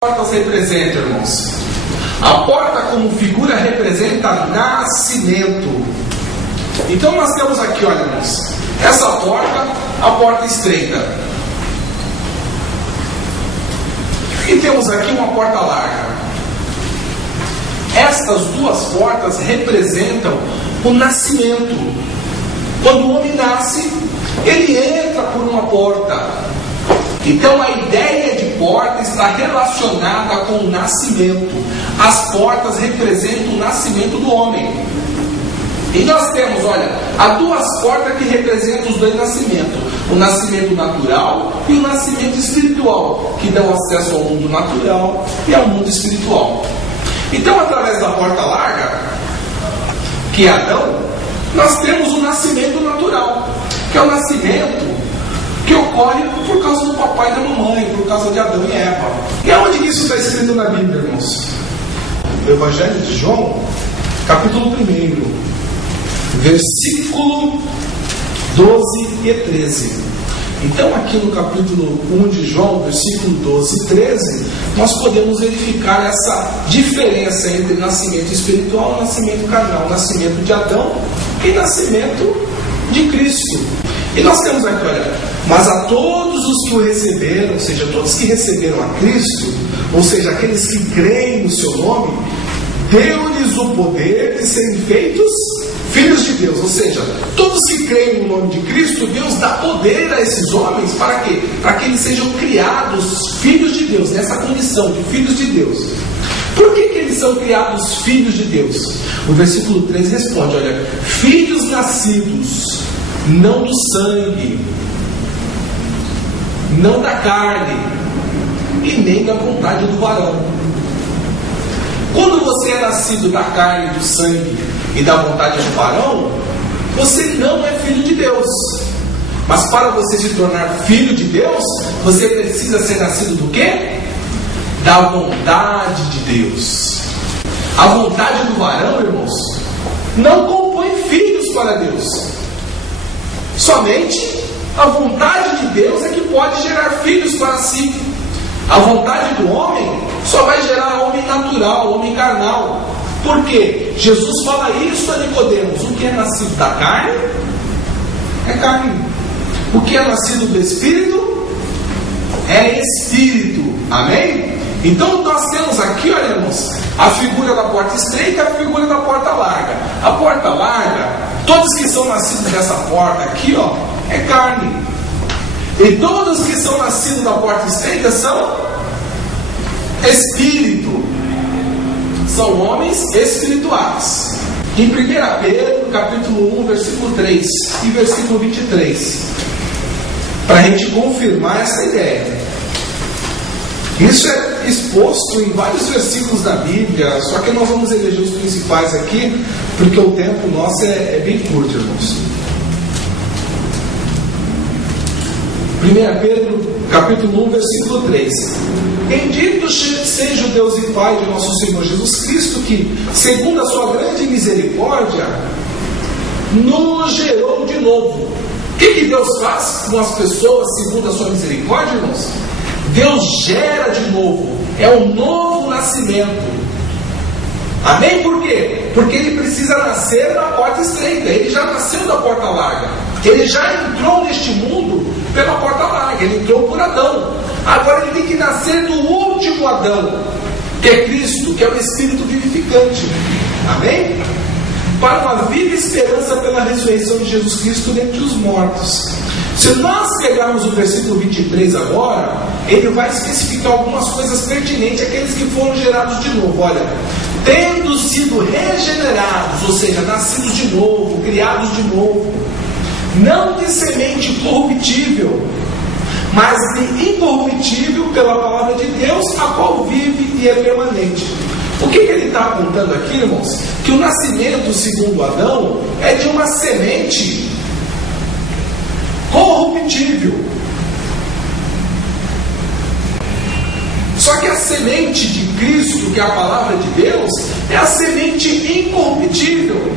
portas representam, irmãos? A porta como figura representa nascimento. Então nós temos aqui, olha, irmãos, essa porta, a porta estreita. E temos aqui uma porta larga. Estas duas portas representam o nascimento. Quando o homem nasce, ele entra por uma porta. Então a ideia de porta está relacionada com o nascimento. As portas representam o nascimento do homem. E nós temos, olha, há duas portas que representam os dois nascimentos: o nascimento natural e o nascimento espiritual, que dão acesso ao mundo natural e ao mundo espiritual. Então, através da porta larga, que é Adão, nós temos o nascimento natural, que é o nascimento que ocorre por causa do papai e da mamãe, por causa de Adão e Eva. E aonde que isso está escrito na Bíblia, irmãos? No Evangelho de João, capítulo 1, versículo 12 e 13. Então aqui no capítulo 1 de João, versículo 12 e 13, nós podemos verificar essa diferença entre nascimento espiritual e nascimento carnal, nascimento de Adão e nascimento de Cristo. E nós temos aqui, olha, mas a todos os que o receberam, ou seja, todos que receberam a Cristo, ou seja, aqueles que creem no seu nome, deu-lhes o poder de serem feitos filhos de Deus. Ou seja, todos que creem no nome de Cristo, Deus dá poder a esses homens para quê? Para que eles sejam criados filhos de Deus, nessa condição de filhos de Deus. Por que eles são criados filhos de Deus? O versículo 13 responde, olha, filhos nascidos não do sangue, não da carne e nem da vontade do varão. Quando você é nascido da carne, do sangue e da vontade do varão, você não é filho de Deus. Mas para você se tornar filho de Deus, você precisa ser nascido do quê? Da vontade de Deus. A vontade do varão, irmãos, não compõe filhos para Deus. Somente a vontade de Deus é que pode gerar filhos para si. A vontade do homem só vai gerar homem natural, homem carnal. Por quê? Jesus fala isso a Nicodemos: o que é nascido da carne é carne, o que é nascido do Espírito é Espírito. Amém? Então nós temos aqui, olha, irmãos, a figura da porta estreita e a figura da porta larga. A porta larga, todos que são nascidos dessa porta aqui, ó, é carne. E todos que são nascidos da porta estreita são espírito. São homens espirituais. Em 1 Pedro, capítulo 1, versículo 3 e versículo 23, para a gente confirmar essa ideia. Isso é exposto em vários versículos da Bíblia, só que nós vamos eleger os principais aqui, porque o tempo nosso é bem curto, irmãos. 1 Pedro, capítulo 1, versículo 3. Bendito seja o Deus e Pai de nosso Senhor Jesus Cristo, que, segundo a sua grande misericórdia, nos gerou de novo. O que Deus faz com as pessoas segundo a sua misericórdia, irmãos? Deus gera de novo. É um novo nascimento. Amém? Por quê? Porque ele precisa nascer da porta estreita. Ele já nasceu da porta larga. Ele já entrou neste mundo pela porta larga. Ele entrou por Adão. Agora ele tem que nascer do último Adão, que é Cristo, que é o Espírito vivificante. Amém? Para uma viva esperança pela ressurreição de Jesus Cristo dentre os mortos. Se nós pegarmos o versículo 23 agora, ele vai especificar algumas coisas pertinentes àqueles que foram gerados de novo. Olha, tendo sido regenerados, ou seja, nascidos de novo, criados de novo, não de semente corruptível, mas de incorruptível pela palavra de Deus, a qual vive e é permanente. O que ele está apontando aqui, irmãos? Que o nascimento segundo Adão é de uma semente corruptível. Só que a semente de Cristo, que é a palavra de Deus, é a semente incorruptível.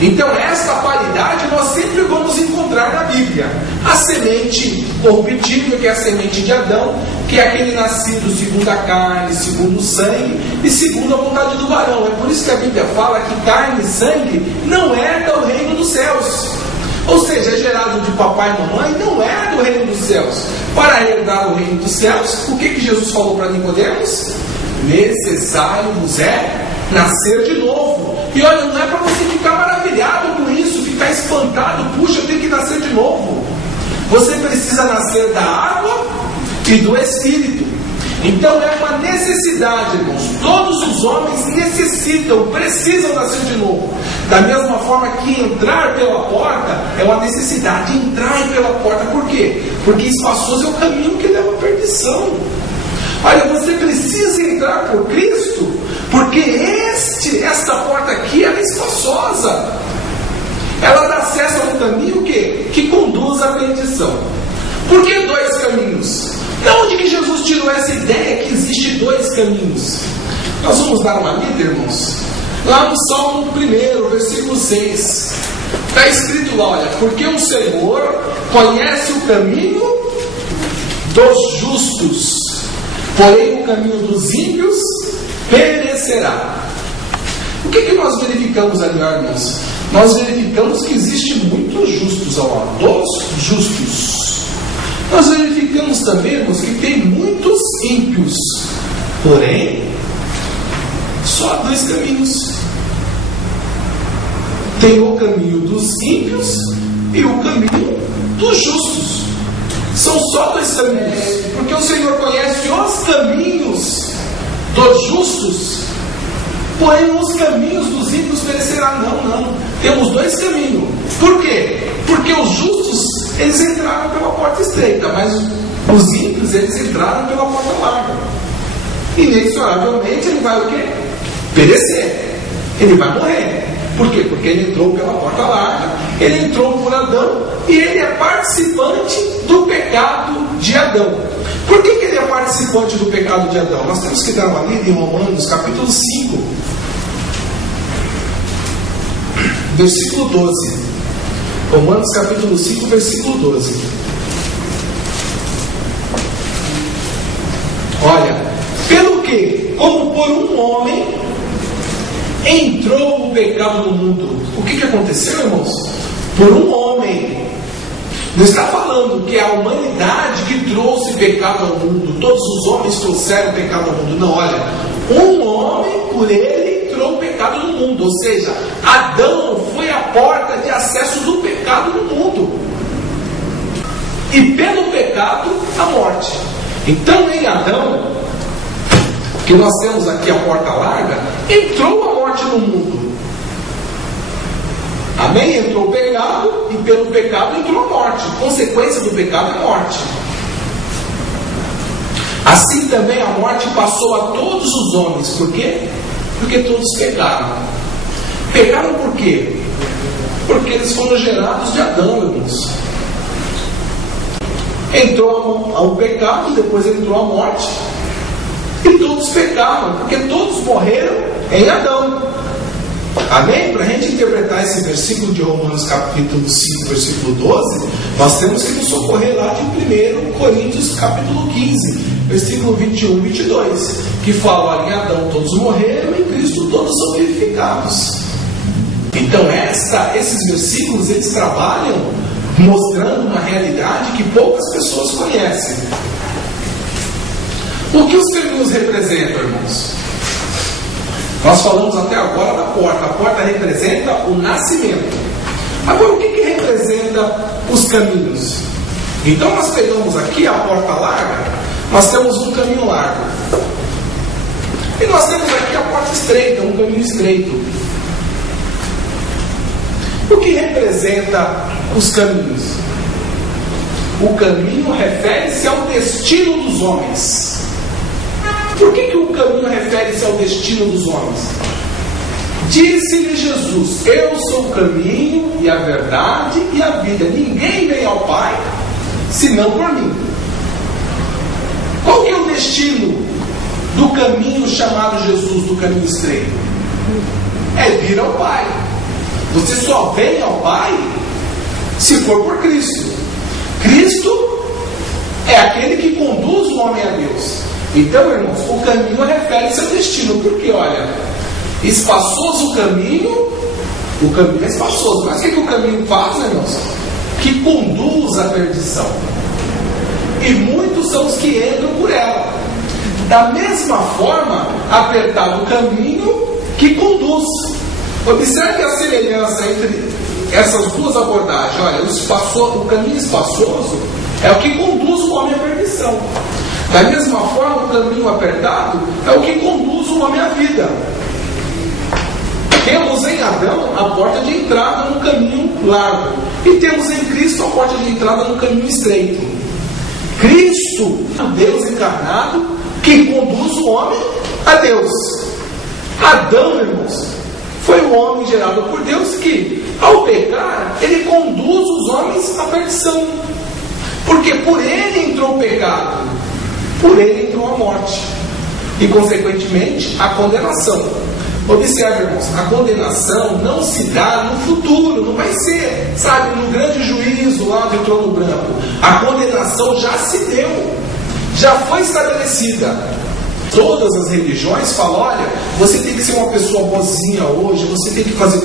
Então esta paridade nós sempre vamos encontrar na Bíblia. A semente corruptível, que é a semente de Adão, que é aquele nascido segundo a carne, segundo o sangue e segundo a vontade do varão. É por isso que a Bíblia fala que carne e sangue não é do reino dos céus. Ou seja, é gerado de papai e mamãe, não é do reino dos céus. Para herdar o reino dos céus, o que Jesus falou para Nicodemos? Necessário vos é nascer de novo. E olha, não é para você ficar maravilhado com isso, ficar espantado, puxa, eu tenho que nascer de novo. Você precisa nascer da água e do Espírito. Então é uma necessidade, irmãos. Todos os homens necessitam, precisam nascer de novo. Da mesma forma que entrar pela porta é uma necessidade, entrar pela porta. Por quê? Porque espaçoso é o caminho que leva à perdição. Olha, você precisa entrar por Cristo, porque esta porta aqui ela é espaçosa. Ela dá acesso a um caminho que conduz à perdição. Por que dois caminhos? De onde que Jesus tirou essa ideia que existe dois caminhos? Nós vamos dar uma lida, irmãos. Lá no Salmo 1, versículo 6. Está escrito lá, olha, porque o Senhor conhece o caminho dos justos, porém o caminho dos ímpios perecerá. O que nós verificamos ali, irmãos? Nós verificamos que existe muitos justos ao lado, dos justos. Nós verificamos também, irmãos, que tem muitos ímpios. Porém, só há dois caminhos. Tem o caminho dos ímpios e o caminho dos justos. São só dois caminhos. Porque o Senhor conhece os caminhos dos justos, porém os caminhos dos ímpios perecerá. Não. Temos dois caminhos. Por quê? Porque os justos, eles entraram pela porta estreita, mas os ímpios, eles entraram pela porta larga. Inexoravelmente ele vai o quê? Perecer. Ele vai morrer. Por quê? Porque ele entrou pela porta larga, ele entrou por Adão e ele é participante do pecado de Adão. Por que ele é participante do pecado de Adão? Nós temos que dar uma lida em Romanos, capítulo 5, versículo 12. Romanos, capítulo 5, versículo 12. Olha, pelo que, como por um homem entrou o pecado no mundo. O que aconteceu, irmãos? Por um homem. Não está falando que é a humanidade que trouxe pecado ao mundo. Todos os homens trouxeram pecado ao mundo. Não, olha. Um homem, por ele, entrou o pecado no mundo. Ou seja, Adão foi a porta de acesso do pecado no mundo. E pelo pecado, a morte. Então, em Adão, que nós temos aqui a porta larga, entrou a morte no mundo. Amém? Entrou o pecado e pelo pecado entrou a morte. Consequência do pecado é a morte. Assim também a morte passou a todos os homens. Por quê? Porque todos pecaram. Pecaram por quê? Porque eles foram gerados de Adão, irmãos. Entrou o pecado, depois entrou a morte. E todos pecaram, porque todos morreram em Adão. Amém? Para a gente interpretar esse versículo de Romanos capítulo 5, versículo 12, nós temos que nos socorrer lá de 1 Coríntios capítulo 15, versículo 21 e 22, que fala, em Adão todos morreram, em Cristo todos são vivificados. Então esses versículos, eles trabalham mostrando uma realidade que poucas pessoas conhecem. O que os caminhos representam, irmãos? Nós falamos até agora da porta. A porta representa o nascimento. Agora, o que representa os caminhos? Então, nós pegamos aqui a porta larga, nós temos um caminho largo. E nós temos aqui a porta estreita, um caminho estreito. O que representa os caminhos? O caminho refere-se ao destino dos homens. Por que o caminho refere-se ao destino dos homens? Disse-lhe Jesus: eu sou o caminho e a verdade e a vida. Ninguém vem ao Pai senão por mim. Qual que é o destino do caminho chamado Jesus, do caminho estreito? É vir ao Pai. Você só vem ao Pai se for por Cristo. Cristo é aquele que conduz o homem a Deus. Então, irmãos, o caminho refere-se ao destino. Porque, olha, espaçoso o caminho é espaçoso. Mas o que o caminho faz, irmãos? Que conduz à perdição. E muitos são os que entram por ela. Da mesma forma, apertado o caminho que conduz. Observe a semelhança entre essas duas abordagens. Olha, o caminho espaçoso é o que conduz o homem à perdição. Da mesma forma, o caminho apertado é o que conduz o homem à vida. Temos em Adão a porta de entrada no caminho largo. E temos em Cristo a porta de entrada no caminho estreito. Cristo, Deus encarnado, que conduz o homem a Deus. Adão, irmãos, foi o homem gerado por Deus que, ao pecar, ele conduz os homens à perdição. Porque por ele entrou o pecado, por ele entrou a morte. E, consequentemente, a condenação. Observe, irmãos, a condenação não se dá no futuro, não vai ser, sabe, no grande juízo lá do trono branco. A condenação já se deu, já foi estabelecida. Todas as religiões falam, olha, você tem que ser uma pessoa boazinha hoje, você tem que fazer